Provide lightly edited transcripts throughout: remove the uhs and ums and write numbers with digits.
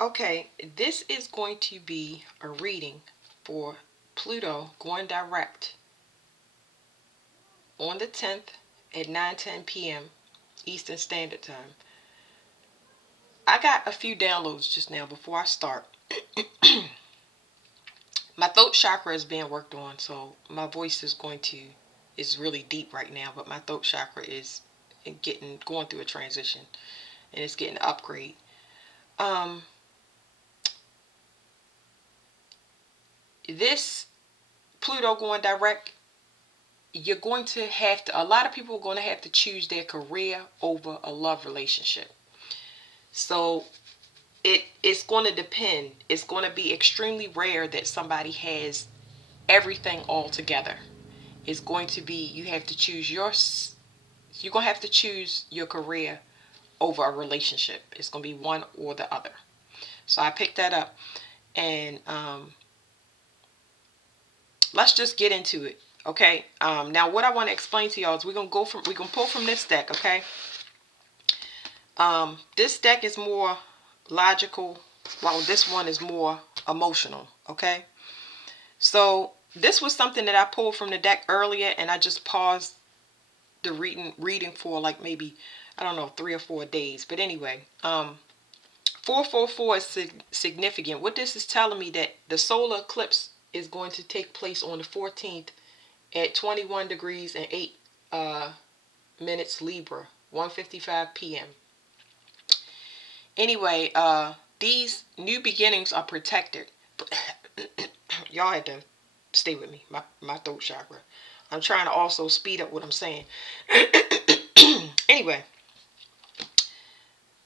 Okay, this is going to be a reading for Pluto going direct on the 10th at 9:10 p.m. Eastern Standard Time. I got a few downloads just now before I start. My throat chakra is being worked on, so my voice is really deep right now, but my throat chakra is going through a transition, and it's getting an upgrade. Um, this Pluto going direct, you're going to have to, a lot of people are going to have to choose their career over a love relationship. So it's going to depend. It's going to be extremely rare that somebody has everything all together. It's going to be, you're going to have to choose your career over a relationship. It's going to be one or the other. So I picked that up, and let's just get into it. Okay. Now what I want to explain to y'all is we're gonna pull from this deck. Okay. This deck is more logical, while this one is more emotional. Okay. So this was something that I pulled from the deck earlier, and I just paused the reading for like maybe, I don't know, 3 or 4 days. But anyway, 444 is significant. What this is telling me, that the solar eclipse is going to take place on the 14th at 21 degrees and 8 minutes Libra, 1:55 p.m. Anyway, these new beginnings are protected. Y'all had to stay with me. My throat chakra. I'm trying to also speed up what I'm saying. Anyway,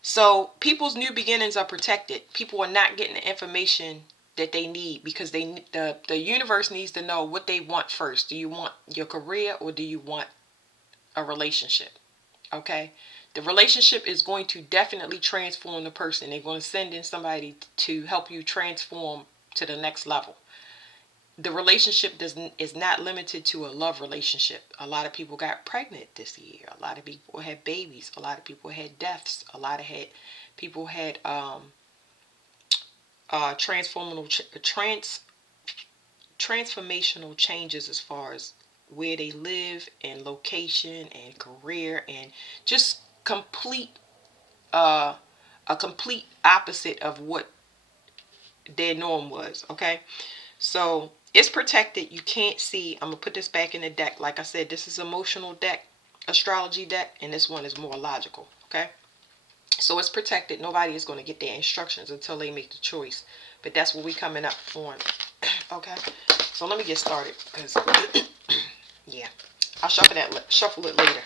so people's new beginnings are protected. People are not getting the information that they need, because the universe needs to know what they want first. Do you want your career, or do you want a relationship? Okay. The relationship is going to definitely transform the person. They're going to send in somebody to help you transform to the next level. The relationship is not limited to a love relationship. A lot of people got pregnant this year. A lot of people had babies. A lot of people had deaths. A lot of people had transformational transformational changes as far as where they live and location and career, and just uh, a complete opposite of what their norm was. Okay. So it's protected. You can't see. I'm gonna put this back in the deck. Like I said, this is emotional deck, astrology deck, and this one is more logical. Okay. So it's protected. Nobody is going to get their instructions until they make the choice. But that's what we coming up on. Okay. So let me get started, because yeah, I'll shuffle it later.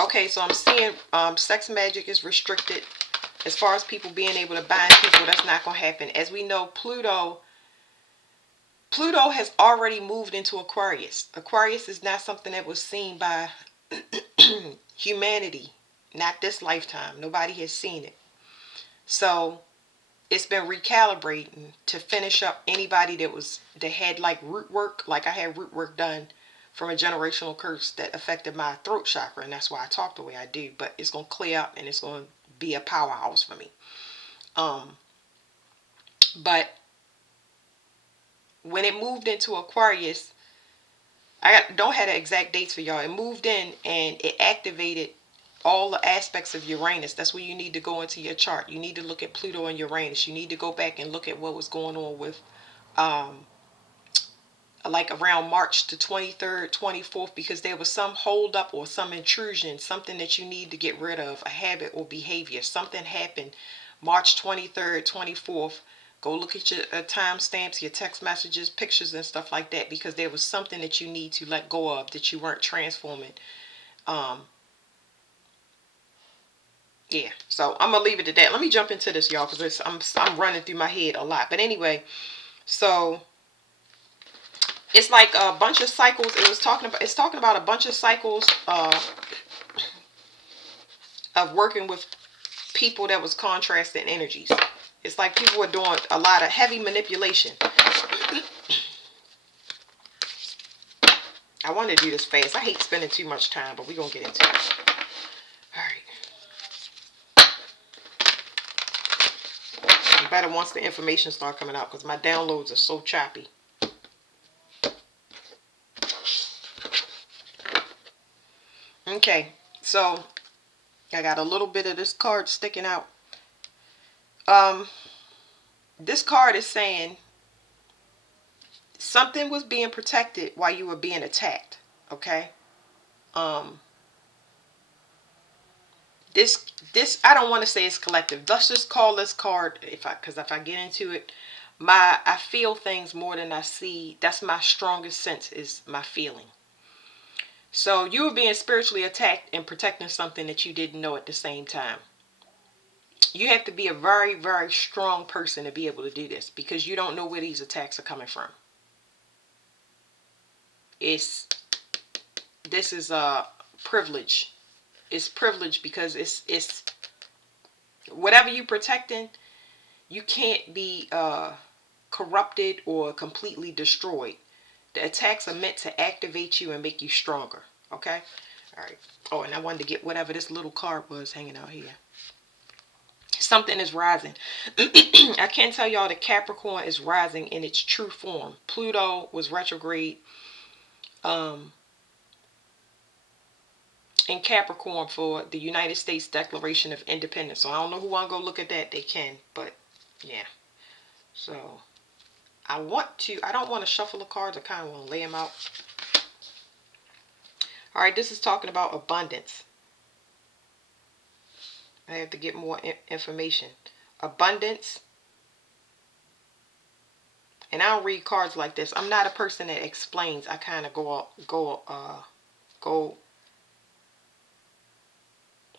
Okay, so I'm seeing sex magic is restricted. As far as people being able to bind people, that's not going to happen. As we know, Pluto has already moved into Aquarius. Aquarius is not something that was seen by humanity, not this lifetime. Nobody has seen it. So it's been recalibrating to finish up anybody that had like root work. Like I had root work done from a generational curse that affected my throat chakra, and that's why I talk the way I do. But it's going to clear up, and it's going to be a powerhouse for me. But when it moved into Aquarius, don't have the exact dates for y'all. It moved in and it activated all the aspects of Uranus. That's where you need to go into your chart. You need to look at Pluto and Uranus. You need to go back and look at what was going on with like around March the 23rd, 24th, because there was some holdup or some intrusion, something that you need to get rid of, a habit or behavior. Something happened March 23rd, 24th. Go look at your timestamps, your text messages, pictures, and stuff like that, because there was something that you need to let go of that you weren't transforming. Yeah, so I'm gonna leave it at that. Let me jump into this, y'all, because I'm running through my head a lot. But anyway, so it's like a bunch of cycles. It's talking about a bunch of cycles of working with people that was contrasting energies. It's like people were doing a lot of heavy manipulation. I want to do this fast. I hate spending too much time, but we're going to get into it. All right. Better once the information start coming out because my downloads are so choppy. Okay, so I got a little bit of this card sticking out. This card is saying something was being protected while you were being attacked. Okay. This I don't want to say it's collective. Let's just call this card, because if I get into it, I feel things more than I see. That's my strongest sense, is my feeling. So you were being spiritually attacked and protecting something that you didn't know at the same time. You have to be a very, very strong person to be able to do this, because you don't know where these attacks are coming from. This is a privilege. It's privilege because it's whatever you protecting, you can't be corrupted or completely destroyed. The attacks are meant to activate you and make you stronger. Okay? All right. Oh, and I wanted to get whatever this little card was hanging out here. Something is rising. I can tell y'all that Capricorn is rising in its true form. Pluto was retrograde in Capricorn for the United States Declaration of Independence. So I don't know who want to go look at that. They can, but yeah. So I don't want to shuffle the cards. I kind of want to lay them out. All right, this is talking about abundance. I have to get more information. Abundance. And I don't read cards like this. I'm not a person that explains. I kind of go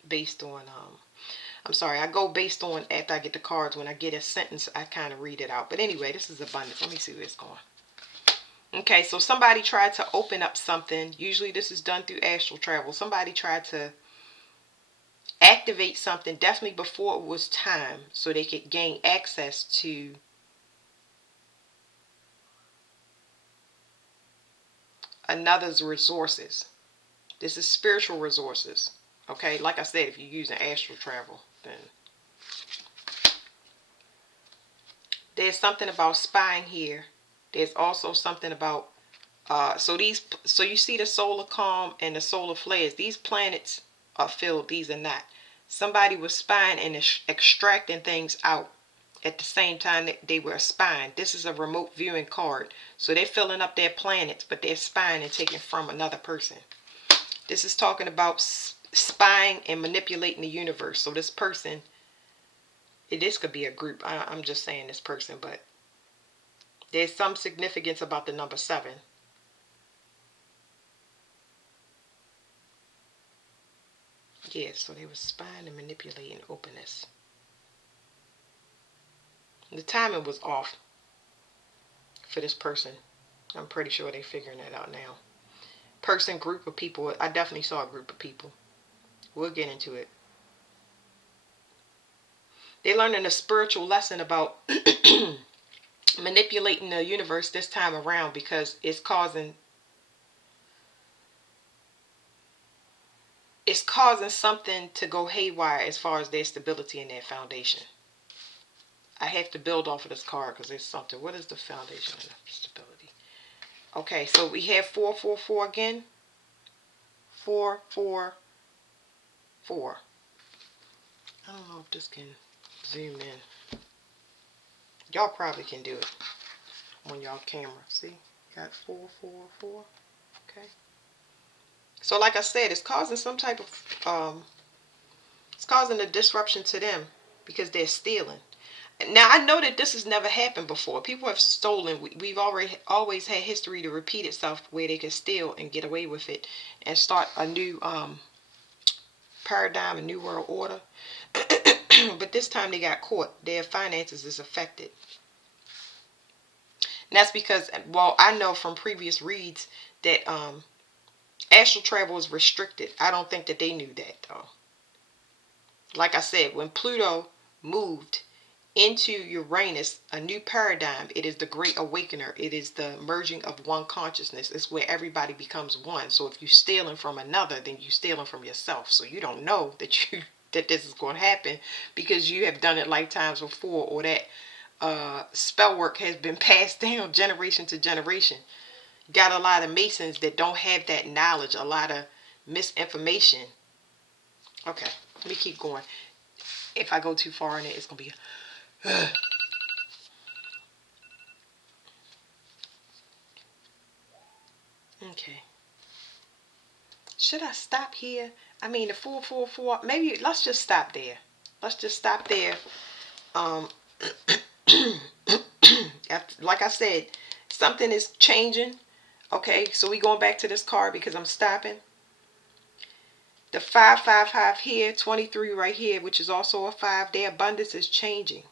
based on I go based on after I get the cards. When I get a sentence, I kind of read it out. But anyway, this is abundance. Let me see where it's going. Okay, so somebody tried to open up something. Usually this is done through astral travel. Somebody tried to activate something definitely before it was time so they could gain access to another's resources. This is spiritual resources. Okay, like I said, if you're using astral travel, then there's something about spying here. There's also something about so you see the solar calm and the solar flares. These planets are filled. These are not. Somebody was spying and extracting things out at the same time that they were spying. This is a remote viewing card. So they're filling up their planets, but they're spying and taking from another person. This is talking about spying and manipulating the universe. So this person, this could be a group. I'm just saying this person, but there's some significance about the number 7. Yeah, so they were spying and manipulating openness. The timing was off for this person. I'm pretty sure they're figuring that out now. Person, group of people. I definitely saw a group of people. We'll get into it. They're learning a spiritual lesson about manipulating the universe this time around because it's causing something to go haywire as far as their stability and their foundation. I have to build off of this card because there's something. What is the foundation of stability? Okay, so we have 444 again. 444. I don't know if this can zoom in. Y'all probably can do it on y'all camera. See? Got 444. Okay. So like I said, it's causing some type of it's causing a disruption to them because they're stealing. Now I know that this has never happened before. People have stolen. We've always had history to repeat itself where they can steal and get away with it and start a new paradigm, a new world order. But this time they got caught. Their finances is affected. And that's because, well, I know from previous reads that astral travel is restricted. I don't think that they knew that though. Like I said, when Pluto moved into Uranus, a new paradigm. It is the great awakener. It is the merging of one consciousness. It's where everybody becomes one. So if you're stealing from another, then you're stealing from yourself. So you don't know that that this is going to happen because you have done it lifetimes before, or that spell work has been passed down generation to generation. Got a lot of Masons that don't have that knowledge, a lot of misinformation. Okay, let me keep going. If I go too far in it, it's going to be... Okay. Should I stop here? I mean, the 444, maybe let's just stop there. Let's just stop there. Um, like I said, something is changing. Okay, so we going back to this card because I'm stopping. The 555 here, 23 right here, which is also a 5. Their abundance is changing.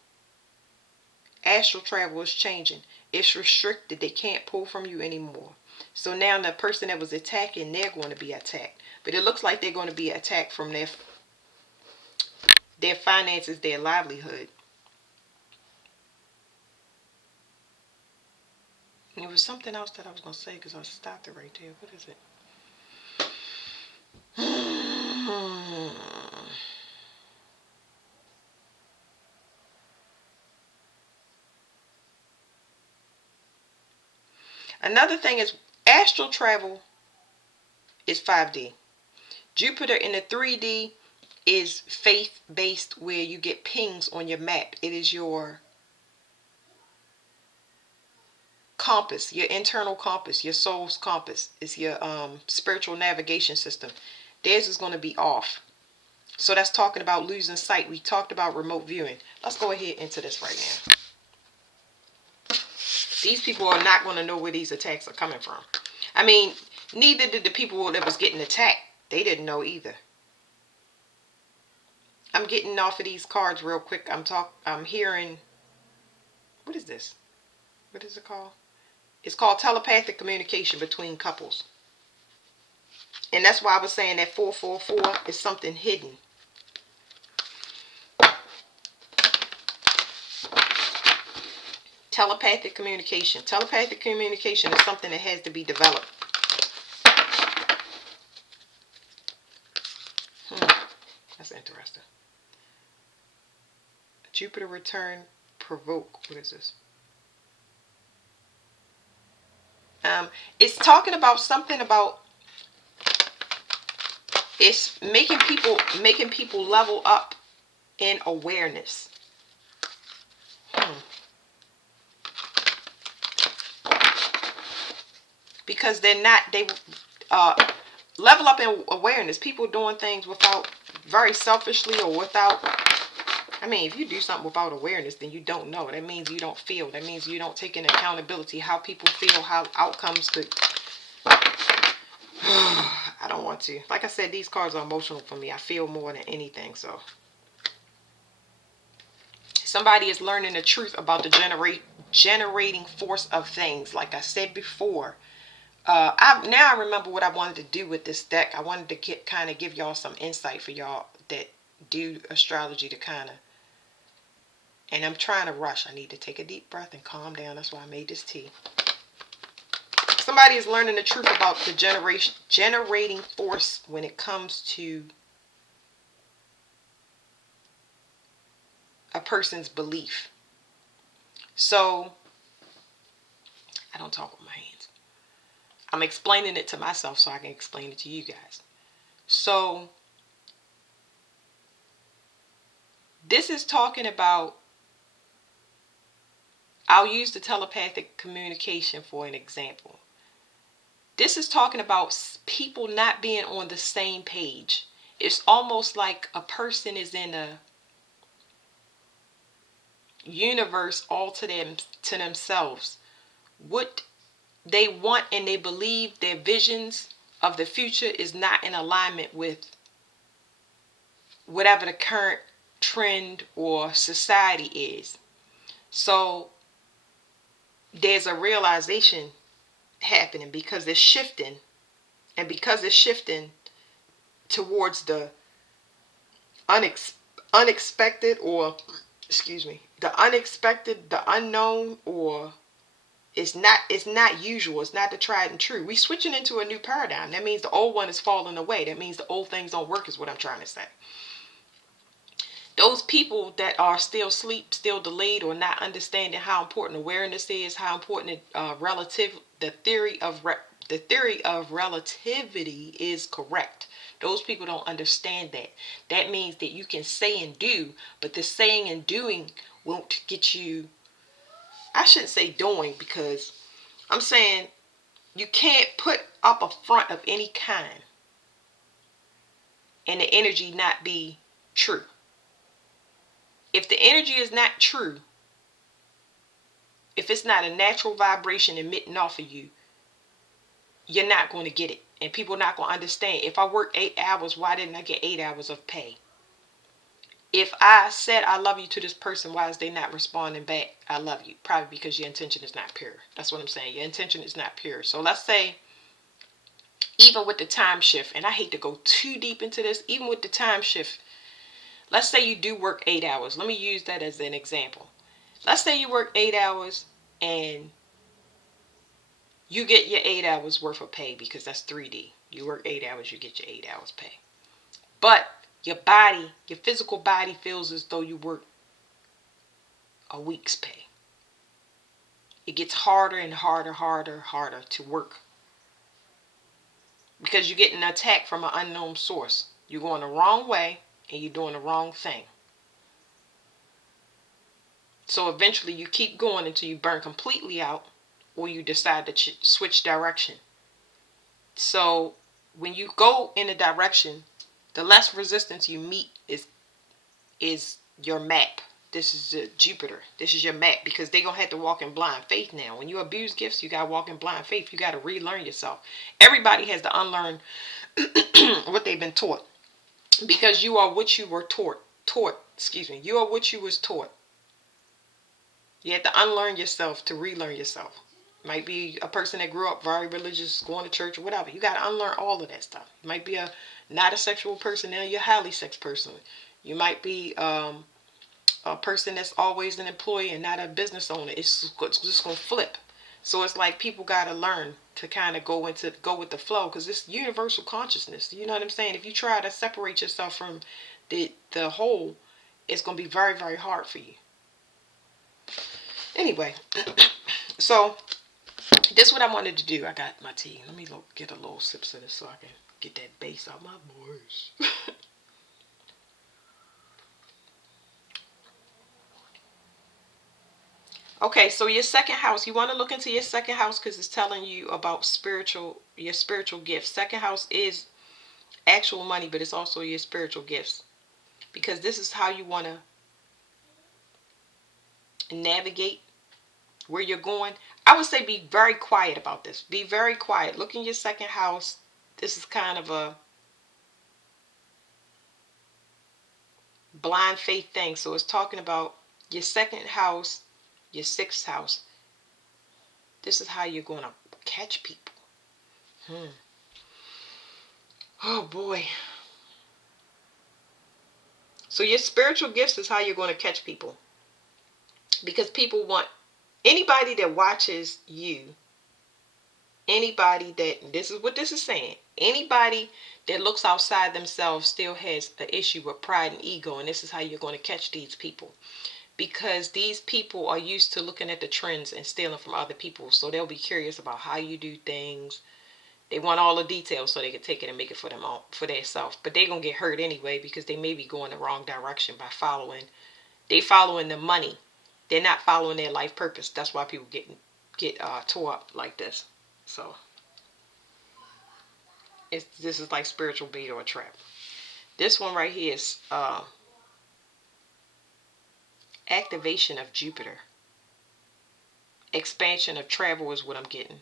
Astral travel is changing. It's restricted. They can't pull from you anymore. So now the person that was attacking, they're going to be attacked. But it looks like they're going to be attacked from their finances, their livelihood. And there was something else that I was going to say because I stopped it right there. What is it? Another thing is astral travel is 5D. Jupiter in the 3D is faith-based, where you get pings on your map. It is your compass, your internal compass, your soul's compass. It's your spiritual navigation system. Theirs is going to be off. So that's talking about losing sight. We talked about remote viewing. Let's go ahead into this right now. These people are not going to know where these attacks are coming from. I mean, neither did the people that was getting attacked. They didn't know either. I'm getting off of these cards real quick. I'm hearing, what is this? What is it called? It's called telepathic communication between couples. And that's why I was saying that 444 is something hidden. Telepathic communication. Telepathic communication is something that has to be developed. That's interesting. Jupiter return provoke. What is this? It's talking about something about, it's making people level up in awareness. Because they level up in awareness. People doing things without, very selfishly, or without, I mean, if you do something without awareness, then you don't know. That means you don't feel. That means you don't take in accountability how people feel, how outcomes could. I don't want to. Like I said, these cards are emotional for me. I feel more than anything. So somebody is learning the truth about the generating force of things. Like I said before, now I remember what I wanted to do with this deck. I wanted to kind of give y'all some insight for y'all that do astrology, to kind of, and I'm trying to rush. I need to take a deep breath and calm down. That's why I made this tea. Somebody is learning the truth about the generating force when it comes to a person's belief. So, I don't talk with my hands. I'm explaining it to myself so I can explain it to you guys. So, this is talking about, I'll use the telepathic communication for an example. This is talking about people not being on the same page. It's almost like a person is in a universe all to themselves. What they want and they believe, their visions of the future, is not in alignment with whatever the current trend or society is. So there's a realization happening because it's shifting, and because it's shifting towards the unexpected, or excuse me, the unexpected, the unknown, or it's not usual. It's not the tried and true. We switching into a new paradigm. That means the old one is falling away. That means the old things don't work, is what I'm trying to say. Those people that are still asleep, still delayed, or not understanding how important awareness is, how important the theory of relativity is correct. Those people don't understand that. That means that you can say and do, but the saying and doing won't get you. I shouldn't say doing, because I'm saying you can't put up a front of any kind and the energy not be true. If the energy is not true, if it's not a natural vibration emitting off of you, you're not going to get it. And people are not going to understand. If I work 8 hours, why didn't I get 8 hours of pay? If I said I love you to this person, why is they not responding back, I love you? Probably because your intention is not pure. That's what I'm saying. Your intention is not pure. So let's say, even with the time shift, and I hate to go too deep into this, even with the time shift, let's say you do work 8 hours. Let me use that as an example. Let's say you work 8 hours and you get your 8 hours worth of pay, because that's 3D. You work 8 hours, you get your 8 hours pay. But your body, your physical body, feels as though you work a week's pay. It gets harder and harder to work, because you're getting attacked from an unknown source. You're going the wrong way and you're doing the wrong thing. So eventually you keep going until you burn completely out, or you decide to switch direction. So when you go in a direction, the less resistance you meet is your map. This is Jupiter. This is your map, because they're going to have to walk in blind faith now. When you abuse gifts, you got to walk in blind faith. You got to relearn yourself. Everybody has to unlearn what they've been taught, because you are what you were you are what you was taught. You have to unlearn yourself to relearn yourself. Might be a person that grew up very religious, going to church or whatever. You got to unlearn all of that stuff. You might be not a sexual person, now you're a highly sex person. You might be a person that's always an employee and not a business owner. It's just going to flip. So it's like people got to learn to kind of go with the flow, because it's universal consciousness. You know what I'm saying? If you try to separate yourself from the whole, it's going to be very, very hard for you. Anyway, so this is what I wanted to do. I got my tea. Let me get a little sip of this so I can get that bass out my voice. Okay, so your second house, you want to look into your second house, because it's telling you about your spiritual gifts. Second house is actual money, but it's also your spiritual gifts, because this is how you want to navigate where you're going. I would say be very quiet about this. Be very quiet. Look in your second house. This is kind of a blind faith thing. So it's talking about your second house, your sixth house. This is how you're going to catch people. Oh boy. So your spiritual gifts is how you're going to catch people. Because people want anybody that watches you, anybody that, this is what this is saying, anybody that looks outside themselves still has an issue with pride and ego. And this is how you're going to catch these people. Because these people are used to looking at the trends and stealing from other people. So they'll be curious about how you do things. They want all the details so they can take it and make it for themselves. But they're going to get hurt anyway, because they may be going the wrong direction by following the money. They're not following their life purpose. That's why people get tore up like this. So this is like spiritual bait or a trap. This one right here is activation of Jupiter. Expansion of travel is what I'm getting.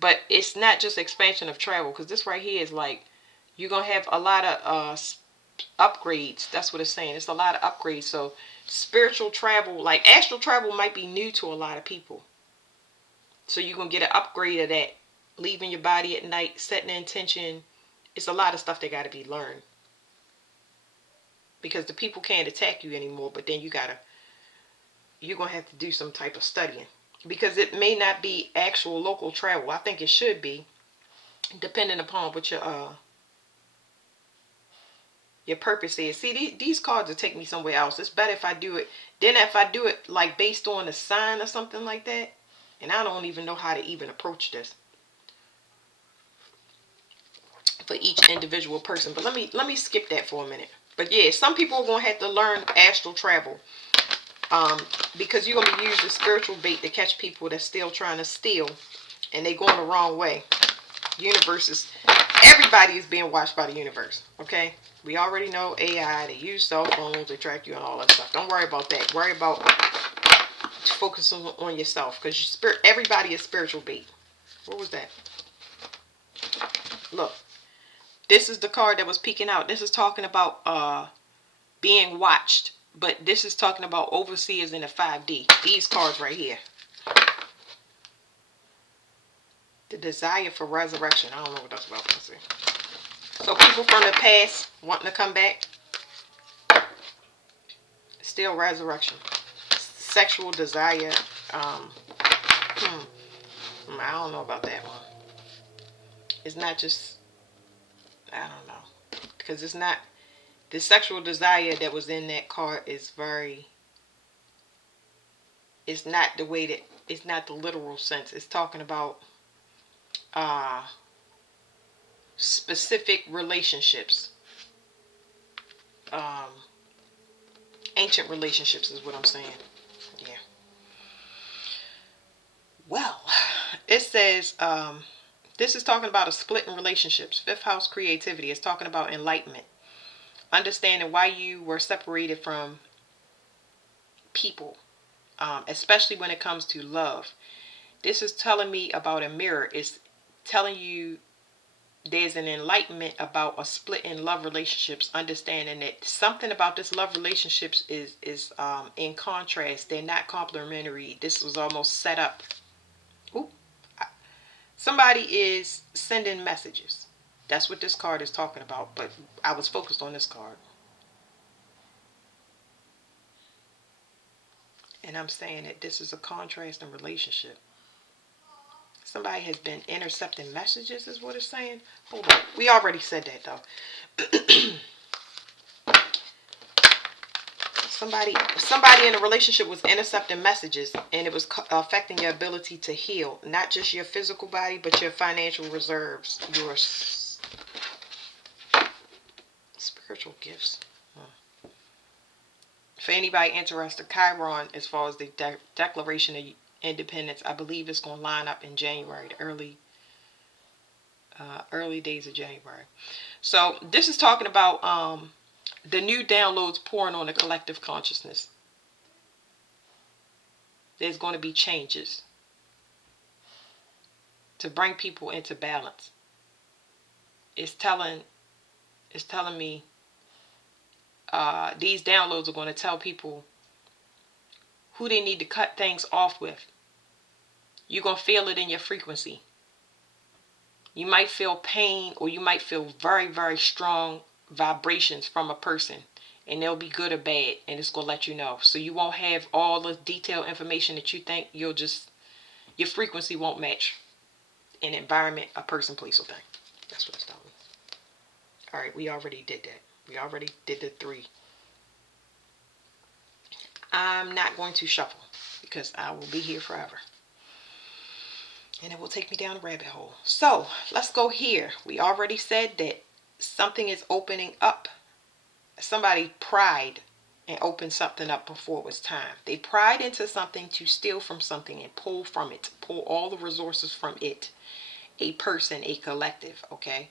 But it's not just expansion of travel, because this right here is like you're going to have a lot of upgrades. That's what it's saying. It's a lot of upgrades. So spiritual travel, like astral travel, might be new to a lot of people. So you're going to get an upgrade of that. Leaving your body at night, setting an intention. It's a lot of stuff that got to be learned. because the people can't attack you anymore. But then you're gonna have to do some type of studying, because it may not be actual local travel. I think it should be, depending upon what your purpose is. See, these cards will take me somewhere else. It's better if I do it. Then if I do it like based on a sign or something like that, and I don't even know how to even approach this for each individual person. But let me skip that for a minute. But yeah, some people are gonna have to learn astral travel, because you're gonna be using spiritual bait to catch people that's still trying to steal, and they going the wrong way. Everybody is being watched by the universe. Okay, we already know AI. They use cell phones, they track you and all that stuff. Don't worry about that. Worry about focusing on yourself, because everybody is spiritual bait. What was that? Look, this is the card that was peeking out. This is talking about being watched, but this is talking about overseers in the 5D. These cards right here. The desire for resurrection. I don't know what that's about. Let's see. So people from the past wanting to come back. Still resurrection. Sexual desire. I don't know about that one. It's not just, I don't know. Because it's not, the sexual desire that was in that card is very, it's not the way that, it's not the literal sense. It's talking about specific relationships. Ancient relationships is what I'm saying. Yeah. Well, it says, this is talking about a split in relationships. Fifth house creativity. It's talking about enlightenment. Understanding why you were separated from people, especially when it comes to love. This is telling me about a mirror. It's telling you there's an enlightenment about a split in love relationships, understanding that something about this love relationships is in contrast. They're not complementary. This was almost set up. Ooh. Somebody is sending messages. That's what this card is talking about, but I was focused on this card. And I'm saying that this is a contrast in relationship. Somebody has been intercepting messages is what it's saying. Hold on. We already said that though. Somebody in a relationship was intercepting messages, and it was affecting your ability to heal, not just your physical body, but your financial reserves, your spiritual gifts. For anybody interested, Chiron, as far as the Declaration of Independence, I believe it's going to line up in January, the early days of January. So this is talking about the new downloads pouring on the collective consciousness. There's going to be changes to bring people into balance. It's telling me these downloads are going to tell people who they need to cut things off with. You're going to feel it in your frequency. You might feel pain, or you might feel very, very strong vibrations from a person, and they'll be good or bad, and it's going to let you know. So you won't have all the detailed information that you think. Your frequency won't match an environment, a person, place, or thing. That's what it's telling me. All right, we already did that. We already did the 3. I'm not going to shuffle because I will be here forever. And it will take me down a rabbit hole. So let's go here. We already said that something is opening up. Somebody pried and opened something up before it was time. They pried into something to steal from something and pull from it. Pull all the resources from it. A person, a collective, okay?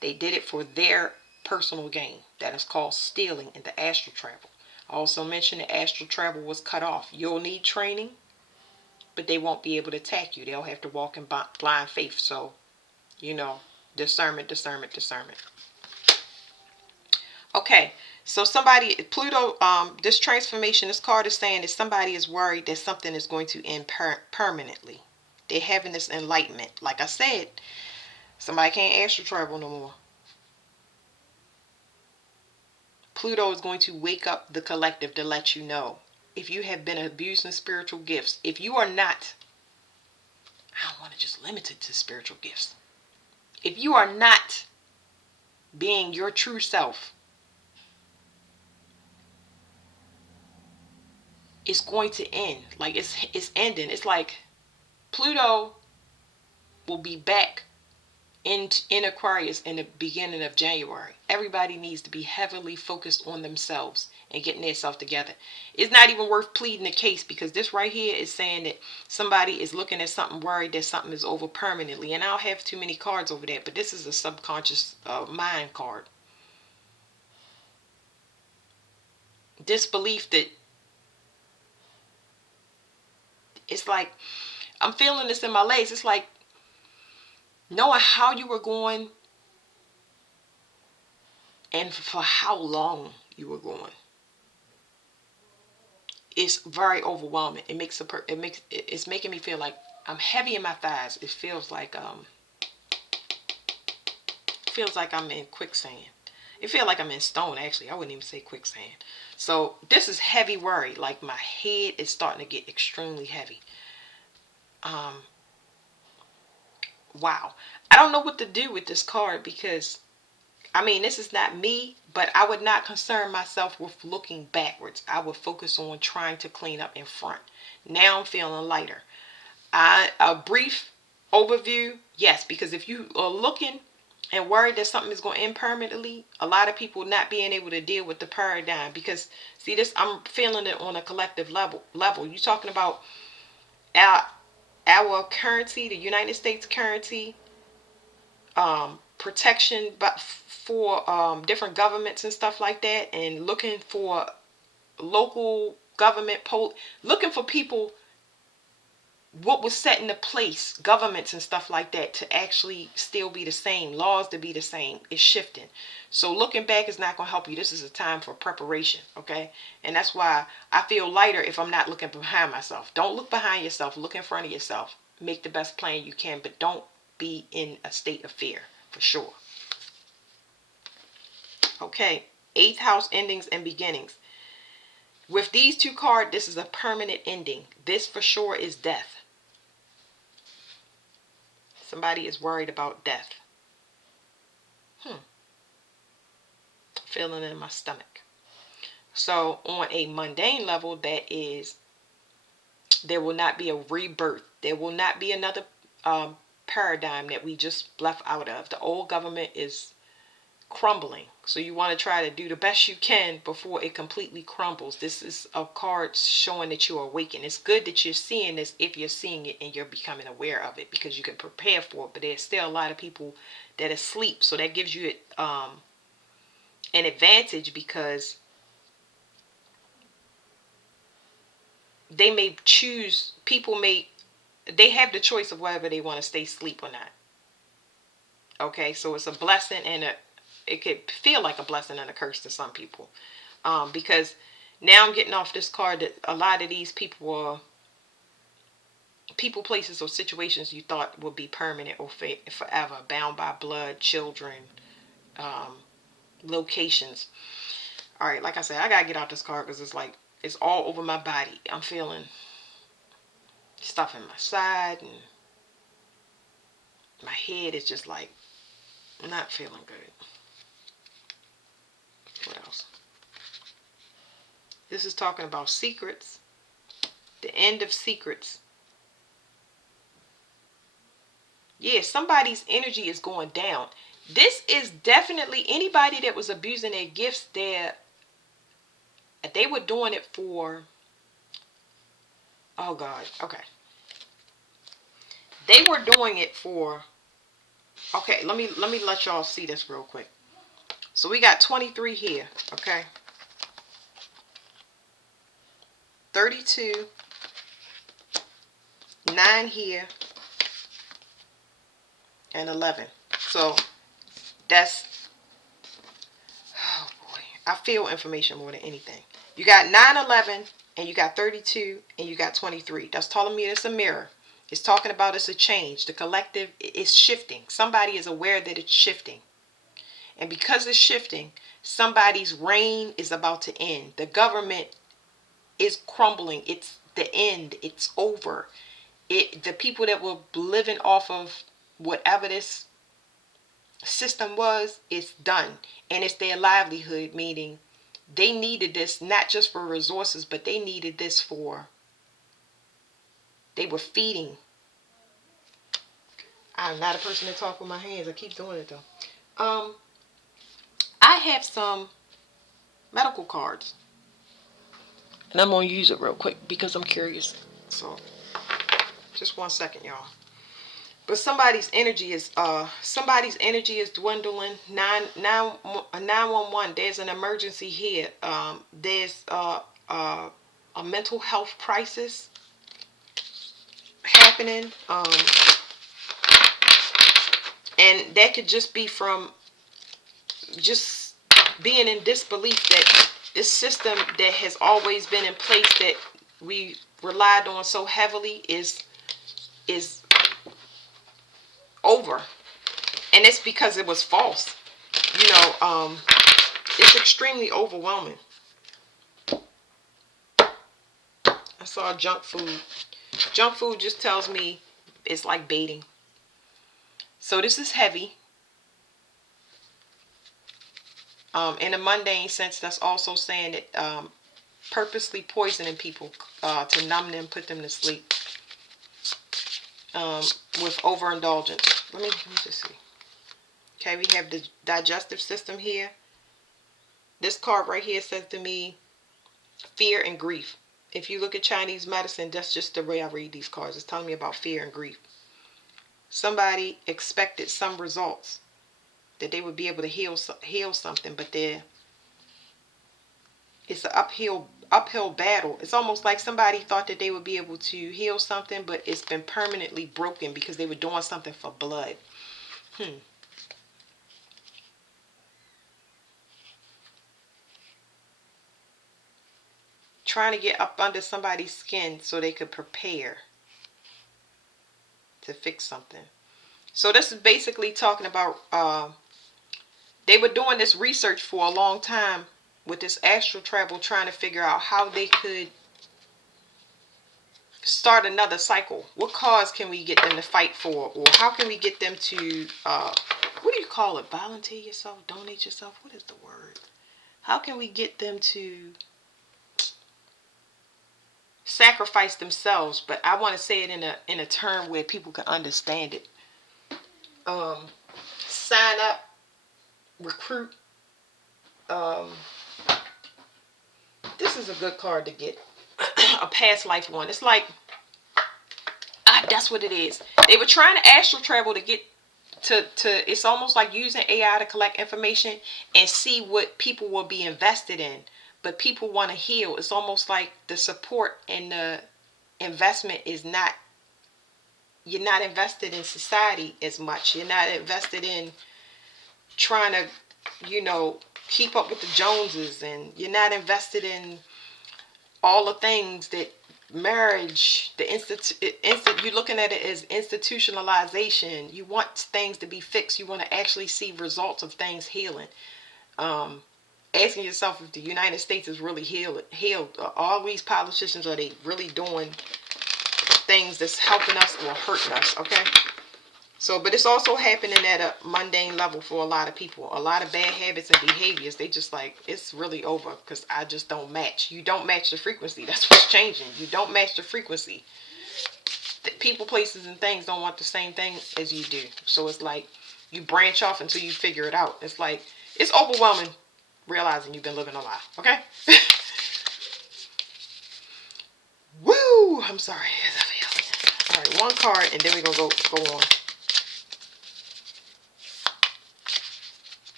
They did it for their personal gain. That is called stealing in the astral travel. I also mentioned the astral travel was cut off. You'll need training, but they won't be able to attack you. They'll have to walk in blind faith. So, discernment. Okay, so somebody, Pluto, this transformation, this card is saying that somebody is worried that something is going to end permanently. They're having this enlightenment. Like I said, somebody can't astral travel no more. Pluto is going to wake up the collective to let you know if you have been abusing spiritual gifts. If you are not, I don't want to just limit it to spiritual gifts. If you are not being your true self, it's going to end. Like it's ending. It's like Pluto will be back in Aquarius in the beginning of January. Everybody needs to be heavily focused on themselves and getting themselves together. It's not even worth pleading the case, because this right here is saying that somebody is looking at something, worried that something is over permanently. And I don't have too many cards over that, but this is a subconscious mind card. This belief that it's like, I'm feeling this in my legs. It's like knowing how you were going and for how long you were going. It's very overwhelming. It's making me feel like I'm heavy in my thighs. It feels like I'm in quicksand. It feels like I'm in stone, actually. I wouldn't even say quicksand. So this is heavy worry. Like my head is starting to get extremely heavy. Wow. I don't know what to do with this card, because I mean, this is not me, but I would not concern myself with looking backwards. I would focus on trying to clean up in front. Now I'm feeling lighter. A brief overview, yes, because if you are looking and worried that something is going to end permanently, a lot of people not being able to deal with the paradigm. Because see, this, I'm feeling it on a collective level. You're talking about our currency, the United States currency, protection, but for different governments and stuff like that, and looking for local government looking for people, what was set into place, governments and stuff like that, to actually still be the same, laws to be the same, is shifting. So looking back is not going to help you. This is a time for preparation, okay? And that's why I feel lighter if I'm not looking behind myself. Don't look behind yourself, look in front of yourself. Make the best plan you can, but don't be in a state of fear, for sure. Okay, 8th house, endings and beginnings. With these two cards, this is a permanent ending. This for sure is death. Somebody is worried about death. Feeling it in my stomach. So on a mundane level, that is, there will not be a rebirth. There will not be another paradigm that we just left out of. The old government is crumbling. So you want to try to do the best you can before it completely crumbles. This is a card showing that you are awakened. It's good that you're seeing this, if you're seeing it and you're becoming aware of it, because you can prepare for it. But there's still a lot of people that are asleep. So that gives you an advantage, because they may choose, they have the choice of whether they want to stay asleep or not. Okay, so it's a blessing, and it could feel like a blessing and a curse to some people, because now I'm getting off this card that a lot of these people are people, places, or situations you thought would be permanent or forever, bound by blood, children, locations. All right, like I said, I gotta get out this card because it's like it's all over my body. I'm feeling stuff in my side, and my head is just like not feeling good. What else? This is talking about secrets, the end of secrets. Yeah, somebody's energy is going down. This is definitely anybody that was abusing their gifts. They were doing it for, oh God, okay. They were doing it for, okay, let me let y'all see this real quick. So we got 23 here, okay? 32, 9 here, and 11. So that's, oh boy, I feel information more than anything. You got 9, 11, and you got 32, and you got 23. That's telling me it's a mirror. It's talking about it's a change. The collective is shifting. Somebody is aware that it's shifting. And because it's shifting, Somebody's reign is about to end. The government is crumbling. It's the end. It's over. The people that were living off of whatever this system was, it's done. And it's their livelihood, meaning they needed this not just for resources, but they needed this for, they were feeding. I'm not a person to talk with my hands. I keep doing it though. I have some medical cards, and I'm gonna use it real quick because I'm curious. So, just 1 second, y'all. But somebody's energy is dwindling. 911. There's an emergency here. There's a mental health crisis happening. And that could just be from just being in disbelief that this system that has always been in place, that we relied on so heavily, is over. And it's because it was false. It's extremely overwhelming. I saw junk food. Junk food just tells me it's like baiting. So this is heavy. In a mundane sense, that's also saying that purposely poisoning people to numb them, put them to sleep with overindulgence. Let me just see. Okay, we have the digestive system here. This card right here says to me, fear and grief. If you look at Chinese medicine, that's just the way I read these cards. It's telling me about fear and grief. Somebody expected some results, that they would be able to heal something, but it's an uphill battle. It's almost like somebody thought that they would be able to heal something, but it's been permanently broken because they were doing something for blood. Trying to get up under somebody's skin so they could prepare to fix something. So this is basically talking about they were doing this research for a long time with this astral travel, trying to figure out how they could start another cycle. What cause can we get them to fight for? Or how can we get them to, what do you call it? Volunteer yourself? Donate yourself? What is the word? How can we get them to sacrifice themselves? But I want to say it in a term where people can understand it. Sign up, recruit. This is a good card to get. A past life one. It's like, that's what it is. They were trying to astral travel to get to it's almost like using AI to collect information and see what people will be invested in. But people want to heal. It's almost like the support and the investment is not, you're not invested in society as much. You're not invested in trying to, keep up with the Joneses, and you're not invested in all the things that marriage, you're looking at it as institutionalization. You want things to be fixed. You want to actually see results of things healing. Asking yourself if the United States is really healed. All these politicians, are they really doing things that's helping us or hurting us? Okay. So, but it's also happening at a mundane level for a lot of people. A lot of bad habits and behaviors, they just like, it's really over because I just don't match. You don't match the frequency. That's what's changing. You don't match the frequency. People, places, and things don't want the same thing as you do. So it's like you branch off until you figure it out. It's like, it's overwhelming realizing you've been living a lie. Okay? Woo! I'm sorry. All right, one card, and then we're going to go on.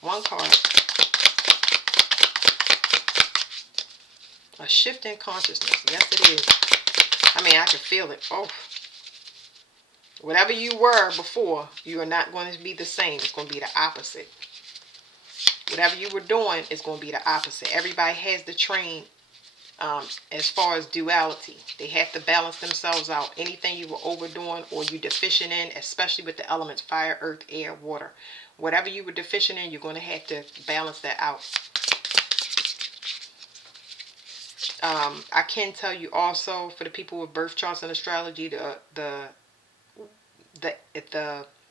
One card. A shift in consciousness. Yes, it is. I mean, I can feel it. Oh. Whatever you were before, you are not going to be the same. It's going to be the opposite. Whatever you were doing is going to be the opposite. Everybody has to train As far as duality, they have to balance themselves out. Anything you were overdoing or you deficient in, especially with the elements fire, earth, air, water, whatever you were deficient in, you're going to have to balance that out. I can tell you also, for the people with birth charts and astrology, the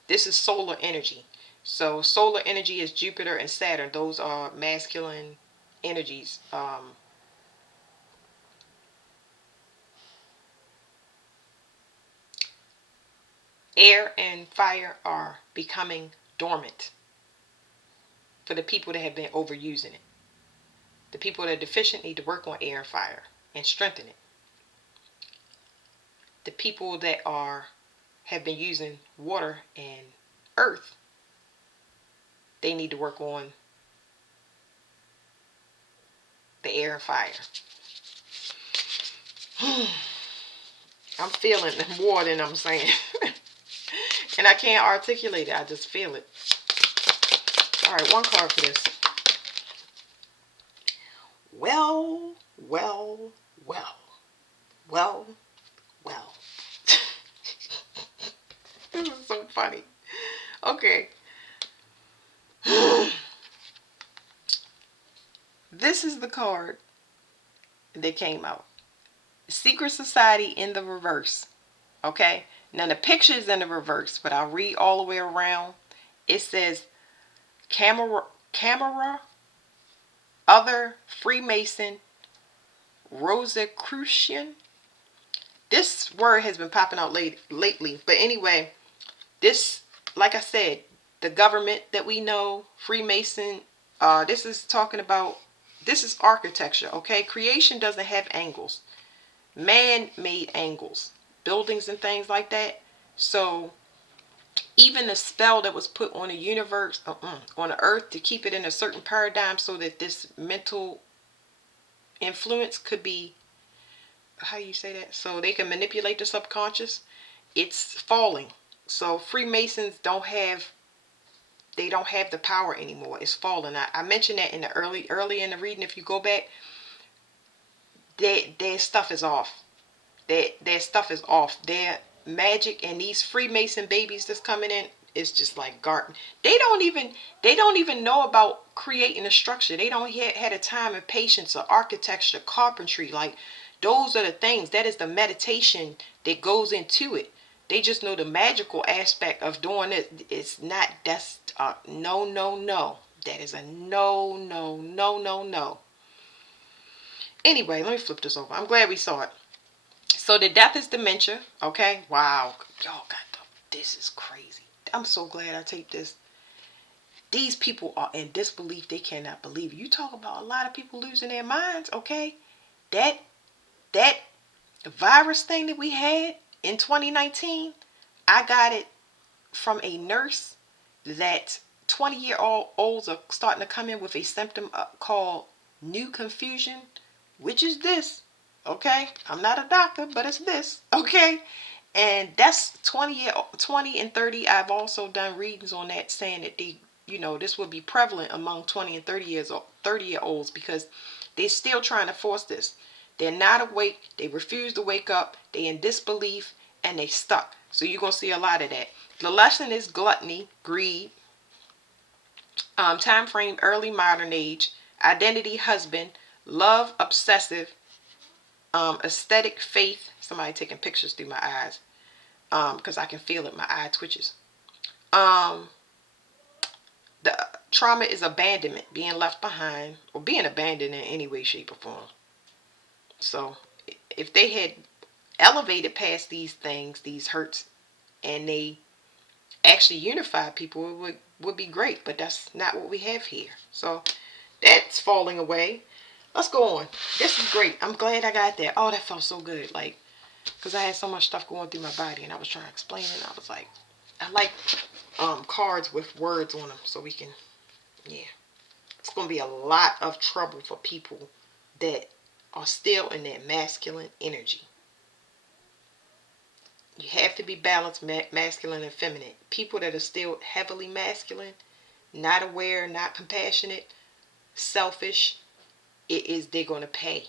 this is solar energy. So solar energy is Jupiter and Saturn. Those are masculine energies. Air and fire are becoming dormant for the people that have been overusing it. The people that are deficient need to work on air and fire and strengthen it. The people that have been using water and earth, they need to work on the air and fire. I'm feeling more than I'm saying. And I can't articulate it. I just feel it. All right, one card for this. Well, well, well. Well, well. This is so funny. Okay. This is the card that came out. Secret Society in the reverse. Okay. Now the picture is in the reverse, but I'll read all the way around. It says camera, other Freemason, Rosicrucian. This word has been popping out lately. But anyway, this, like I said, the government that we know, Freemason, this is talking about, this is architecture, okay? Creation doesn't have angles. Man made angles, buildings and things like that. So even the spell that was put on the universe, on the earth to keep it in a certain paradigm so that this mental influence could be, how do you say that? So they can manipulate the subconscious. It's falling. So Freemasons don't have the power anymore. It's falling. I mentioned that in the early in the reading. If you go back, their stuff is off. Their stuff is off. Their magic and these Freemason babies that's coming in is just like garden. They don't even know about creating a structure. They don't had a time and patience or architecture, carpentry. Like those are the things. That is the meditation that goes into it. They just know the magical aspect of doing it. It's not. That's no, no, no. That is a no, no, no, no, no. Anyway, let me flip this over. I'm glad we saw it. So the death is dementia. Okay. Wow. Y'all got this is crazy. I'm so glad I take this. These people are in disbelief. They cannot believe it. You talk about a lot of people losing their minds. Okay. That virus thing that we had in 2019, I got it from a nurse that 20-year-olds are starting to come in with a symptom called new confusion, which is this. Okay, I'm not a doctor, but it's this. Okay, and that's 20 and 30. I've also done readings on that, saying that this will be prevalent among 20 and 30-year-olds because they're still trying to force this. They're not awake. They refuse to wake up. They in disbelief and they stuck. So you're gonna see a lot of that. The lesson is gluttony, greed, time frame, early modern age, identity, husband, love, obsessive, aesthetic, faith. Somebody taking pictures through my eyes, because I can feel it. My eye twitches. The trauma is abandonment, being left behind, or being abandoned in any way, shape, or form. So if they had elevated past these things, these hurts, and they actually unified people, it would be great. But that's not what we have here. So that's falling away. Let's go on. This is great. I'm glad I got that. Oh, that felt so good. Like, because I had so much stuff going through my body, and I was trying to explain it. And I was like, I like cards with words on them, so we can, yeah. It's going to be a lot of trouble for people that are still in that masculine energy. You have to be balanced, masculine and feminine. People that are still heavily masculine, not aware, not compassionate, selfish, they're going to pay.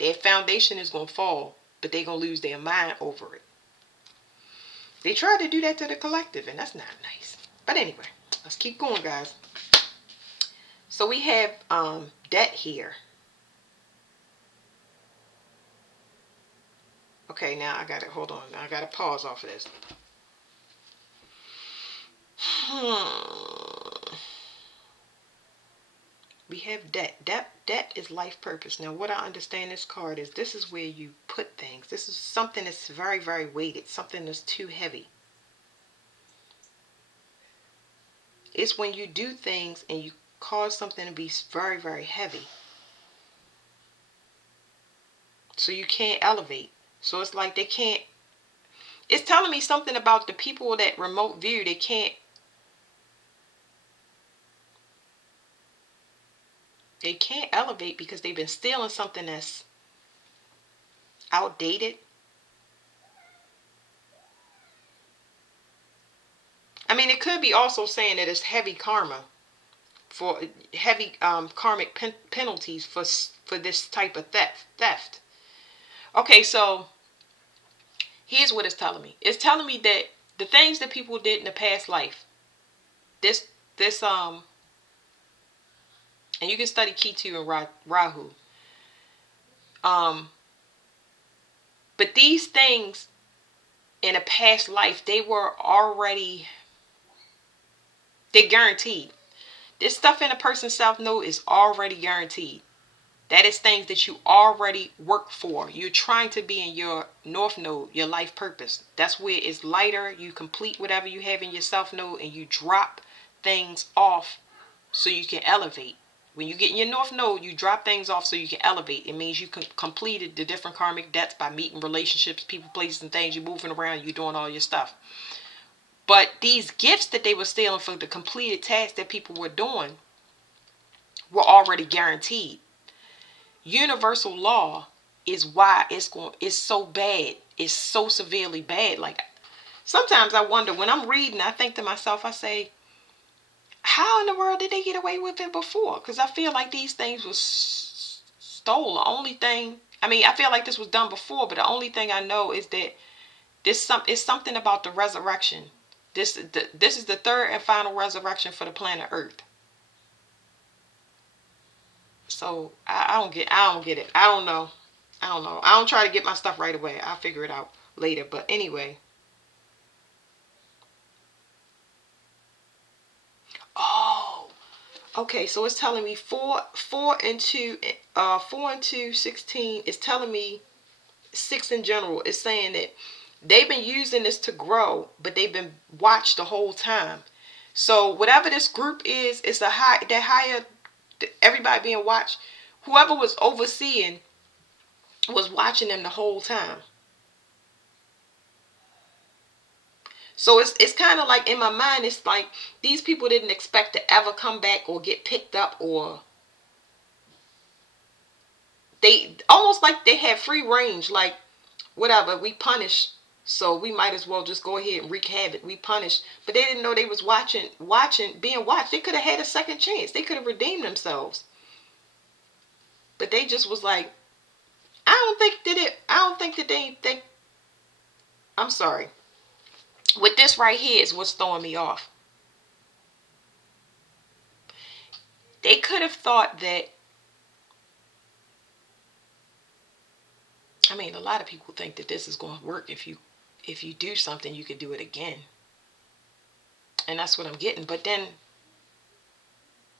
Their foundation is going to fall, but they're going to lose their mind over it. They tried to do that to the collective, and that's not nice. But anyway, let's keep going, guys. So we have debt here. Okay, now I got to, hold on. I got to pause off of this. We have debt. Debt is life purpose. Now, what I understand this card is, this is where you put things. This is something that's very, very weighted. Something that's too heavy. It's when you do things and you cause something to be very, very heavy. So you can't elevate. So it's like they can't. It's telling me something about the people that remote view. They can't elevate because they've been stealing something that's outdated. I mean, it could be also saying that it's heavy karma, for heavy karmic penalties for this type of theft. Okay, so here's what it's telling me. It's telling me that the things that people did in the past life, this and you can study Ketu and Rahu. But these things in a past life, they're guaranteed. This stuff in a person's south node is already guaranteed. That is things that you already work for. You're trying to be in your north node, your life purpose. That's where it's lighter. You complete whatever you have in your south node and you drop things off so you can elevate. When you get in your north node, you drop things off so you can elevate. It means you completed the different karmic debts by meeting relationships, people, places, and things. You're moving around. You're doing all your stuff. But these gifts that they were stealing for the completed tasks that people were doing were already guaranteed. Universal law is why it's so bad. It's so severely bad. Like, sometimes I wonder, when I'm reading, I think to myself, I say, how in the world did they get away with it before? Because I feel like these things was stole. The only thing, I mean, I feel like this was done before, but the only thing I know is that it's something about the resurrection. This is the third and final resurrection for the planet Earth. So I don't get it. I don't know. I don't try to get my stuff right away. I'll figure it out later. But anyway. Oh, okay. So it's telling me 4 and 2 16. It's telling me 6 in general. It's saying that they've been using this to grow, but they've been watched the whole time. So whatever this group is, it's higher, everybody being watched. Whoever was overseeing was watching them the whole time. So it's kind of like, in my mind, it's like these people didn't expect to ever come back or get picked up, or they almost like they had free range, like, whatever, we punished, so we might as well just go ahead and wreak havoc. We punished, but they didn't know they was being watched. They could have had a second chance. They could have redeemed themselves, but they just was like, I don't think that they think. I'm sorry. With this right here is what's throwing me off. They could have thought that. I mean, a lot of people think that this is going to work. If you do something, you could do it again. And that's what I'm getting. But then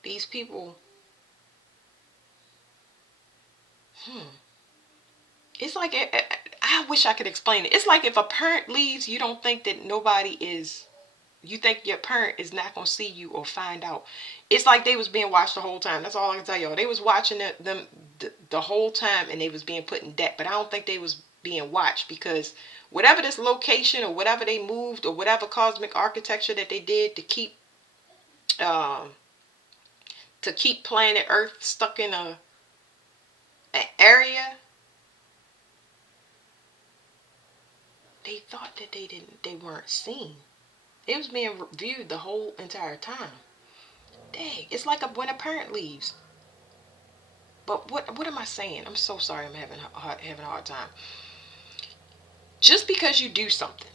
these people, it's like, I wish I could explain it. It's like if a parent leaves, you don't think that you think your parent is not going to see you or find out. It's like they was being watched the whole time. That's all I can tell y'all. They was watching them the whole time, and they was being put in debt. But I don't think they was being watched, because whatever this location or whatever they moved or whatever cosmic architecture that they did to keep planet Earth stuck in an area, they thought that they weren't seen. It was being viewed the whole entire time. Dang, it's like when a parent leaves. But what am I saying? I'm so sorry. I'm having a hard time. Just because you do something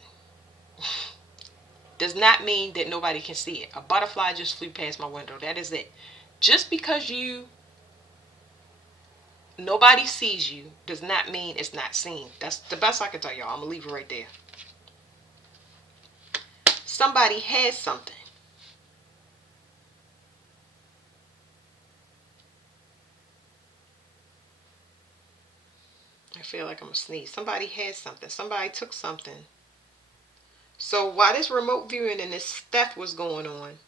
does not mean that nobody can see it. A butterfly just flew past my window. That is it. Just because nobody sees you does not mean it's not seen. That's the best I can tell y'all. I'm gonna leave it right there. Somebody has something. I feel like I'm gonna sneeze. Somebody has something. Somebody took something. So while this remote viewing and this theft was going on,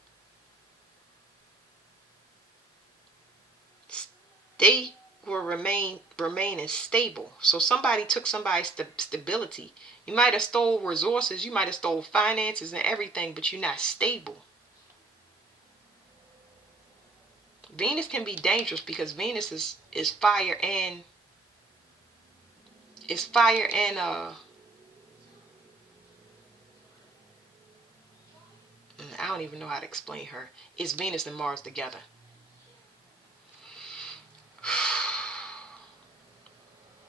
they were remaining stable. So somebody took somebody's stability. You might have stole resources, you might have stole finances and everything, but you're not stable. Venus can be dangerous because Venus is fire and I don't even know how to explain her. It's Venus and Mars together.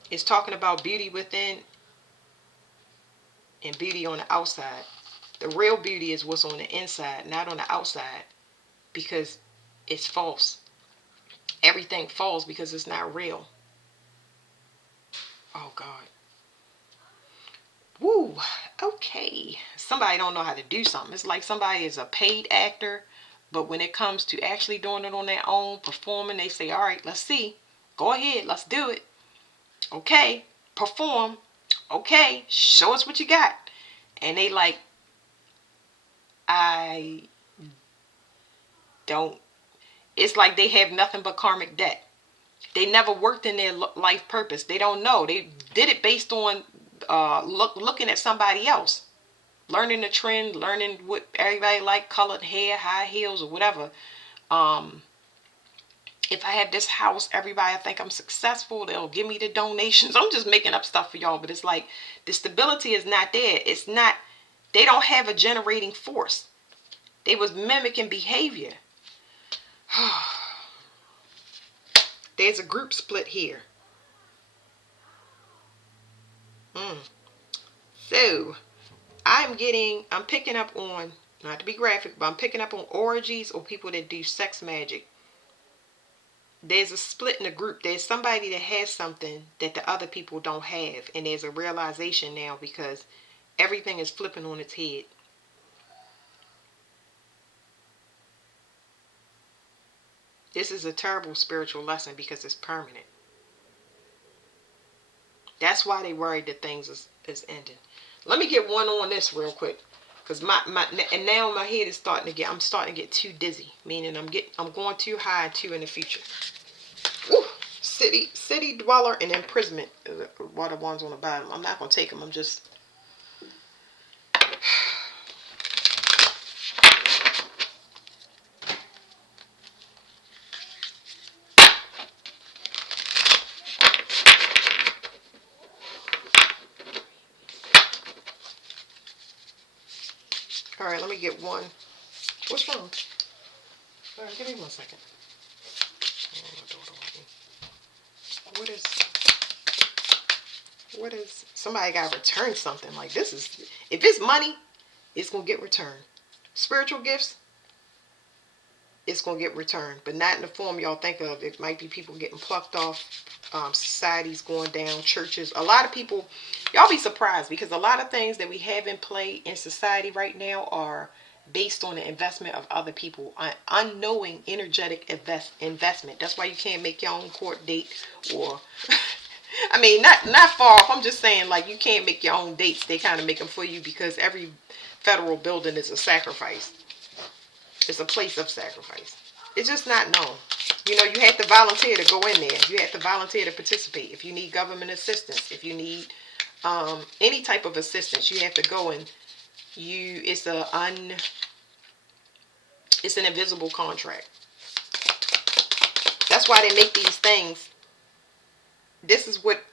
It's talking about beauty within and beauty on the outside. The real beauty is what's on the inside, not on the outside, because it's false. Everything falls because it's not real. Oh God. Woo. Okay. Somebody don't know how to do something. It's like somebody is a paid actor, but when it comes to actually doing it on their own, performing, they say, all right, let's see. Go ahead. Let's do it. Okay. Perform. Okay. Show us what you got. And they like, I don't. It's like they have nothing but karmic debt. They never worked in their life purpose. They don't know. They did it based on looking at somebody else, learning the trend, learning what everybody like, colored hair, high heels, or whatever. Um, if I have this house, everybody I think I'm successful. They'll give me the donations. I'm just making up stuff for y'all, but it's like the stability is not there. It's not. They don't have a generating force. They was mimicking behavior. There's a group split here. So I'm picking up on, not to be graphic, but I'm picking up on orgies or people that do sex magic. There's a split in the group. There's somebody that has something that the other people don't have. And there's a realization now because everything is flipping on its head. This is a terrible spiritual lesson because it's permanent. That's why they worried that things is ending. Let me get one on this real quick. Because and now my head is I'm starting to get too dizzy. Meaning I'm going too high and too in the future. Woo! City dweller and imprisonment are the ones on the bottom. I'm not going to take them. I'm just... All right, let me get one. What's wrong? All right, give me 1 second. What is, somebody got to return something. Like this is, if it's money, it's going to get returned. Spiritual gifts, it's going to get returned. But not in the form y'all think of. It might be people getting plucked off, societies going down, churches. A lot of people, y'all be surprised because a lot of things that we have in play in society right now are based on the investment of other people, unknowing energetic investment. That's why you can't make your own court date, or I mean, not far off. I'm just saying, like, you can't make your own dates. They kind of make them for you because every federal building is a sacrifice. It's a place of sacrifice. It's just not known. You know, you have to volunteer to go in there. You have to volunteer to participate. If you need government assistance, if you need any type of assistance, you have to go and it's an invisible contract. That's why they make these things. This is what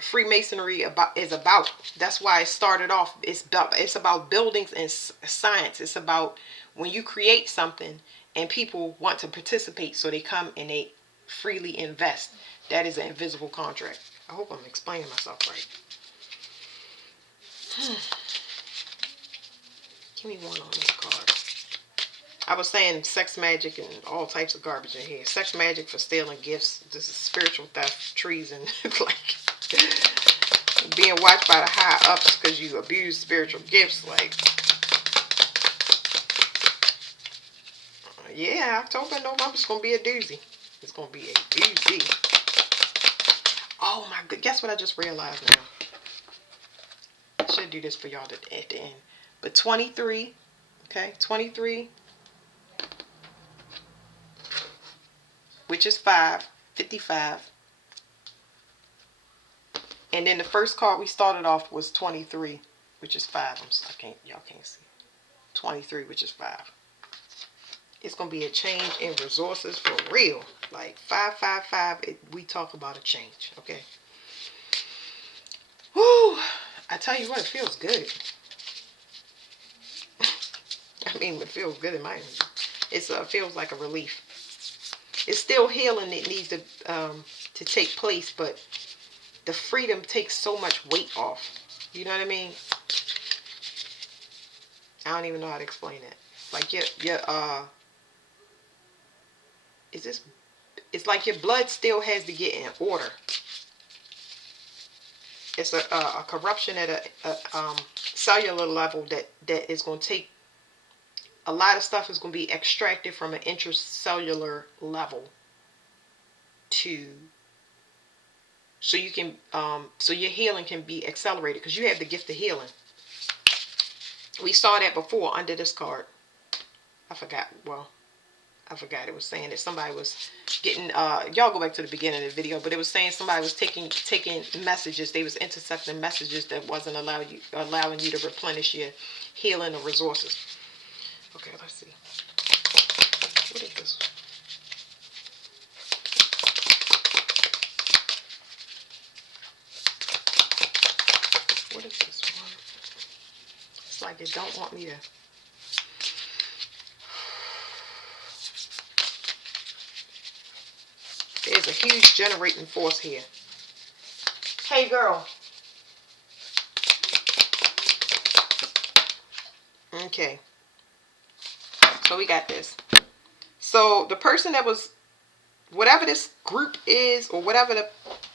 Freemasonry is about. That's why it started off. It's about buildings and science. It's about when you create something and people want to participate, so they come and freely invest. That is an invisible contract. I hope I'm explaining myself right. Give me one on this card. I was saying sex magic and all types of garbage in here. Sex magic for stealing gifts. This is spiritual theft, treason. Like being watched by the high ups because you abuse spiritual gifts. Like, yeah, October, November is going to be a doozy. It's going to be a doozy. Oh my god, guess what I just realized now? I should do this for y'all at the end. But 23, okay, 23, which is 5, 55. And then the first card we started off was 23, which is 5. Y'all can't see. 23, which is 5. It's going to be a change in resources for real. Like 555, we talk about a change, okay? Woo! I tell you what, it feels good. I mean, it feels good in my energy. It feels like a relief. It's still healing that needs to take place, but the freedom takes so much weight off. You know what I mean? I don't even know how to explain it. Like it's like your blood still has to get in order. It's a corruption at a cellular level that is going to take a lot of stuff is going to be extracted from an intracellular level so you can so your healing can be accelerated because you have the gift of healing. We saw that before under this card. I forgot. It was saying that somebody was getting y'all go back to the beginning of the video, but it was saying somebody was taking messages. They was intercepting messages that wasn't allowing you to replenish your healing or resources. Okay, let's see. What is this? What is this one? It's like it don't want me to. There's a huge generating force here. Hey, girl. Okay. So we got this. So the person that was, whatever this group is, or whatever the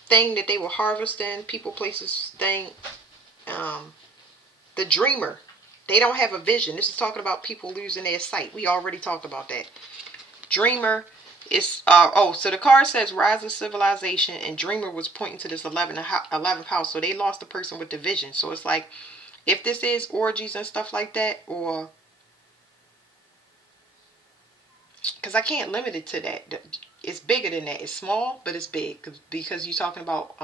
thing that they were harvesting, people, places, thing, the dreamer, they don't have a vision. This is talking about people losing their sight. We already talked about that. Dreamer is, so the card says rise of civilization, and dreamer was pointing to this 11th house. So they lost the person with the vision. So it's like, if this is orgies and stuff like that, or, because I can't limit it to that. It's bigger than that. It's small, but it's big. Because you're talking about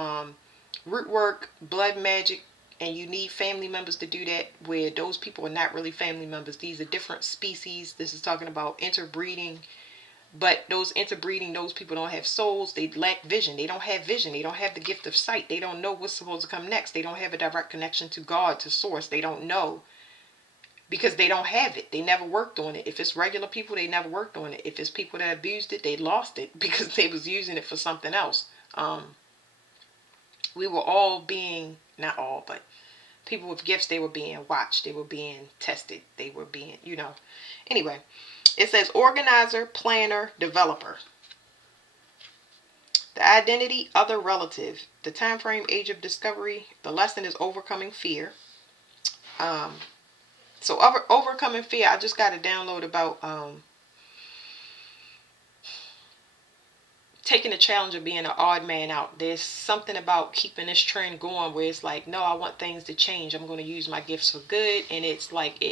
root work, blood magic, and you need family members to do that, where those people are not really family members. These are different species. This is talking about interbreeding. But those interbreeding, those people don't have souls. They lack vision. They don't have vision. They don't have the gift of sight. They don't know what's supposed to come next. They don't have a direct connection to God, to source. They don't know. Because they don't have it. They never worked on it. If it's regular people, they never worked on it. If it's people that abused it, they lost it because they was using it for something else. We were all being, not all, but people with gifts, they were being watched. They were being tested. They were being, Anyway, it says organizer, planner, developer. The identity, other relative. The time frame, age of discovery. The lesson is overcoming fear. So overcoming fear, I just got a download about taking the challenge of being an odd man out. There's something about keeping this trend going where it's like, no, I want things to change. I'm going to use my gifts for good. And it's like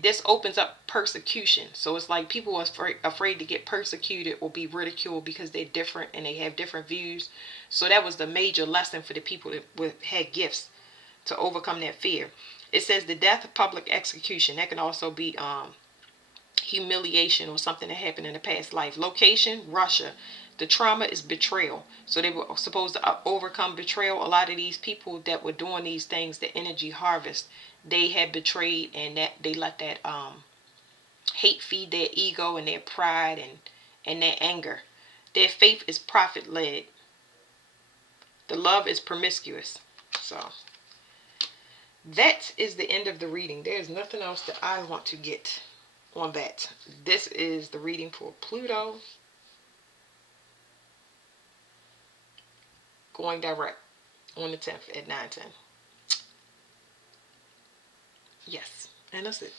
this opens up persecution. So it's like people are afraid to get persecuted or be ridiculed because they're different and they have different views. So that was the major lesson for the people that had gifts to overcome that fear. It says the death of public execution. That can also be humiliation or something that happened in a past life. Location, Russia. The trauma is betrayal. So they were supposed to overcome betrayal. A lot of these people that were doing these things, the energy harvest, they had betrayed, and that they let that hate feed their ego and their pride and their anger. Their faith is profit-led. The love is promiscuous. So that is the end of the reading. There's nothing else that I want to get on that. This is the reading for Pluto going direct on the 10th at 9:10. Yes, and that's it.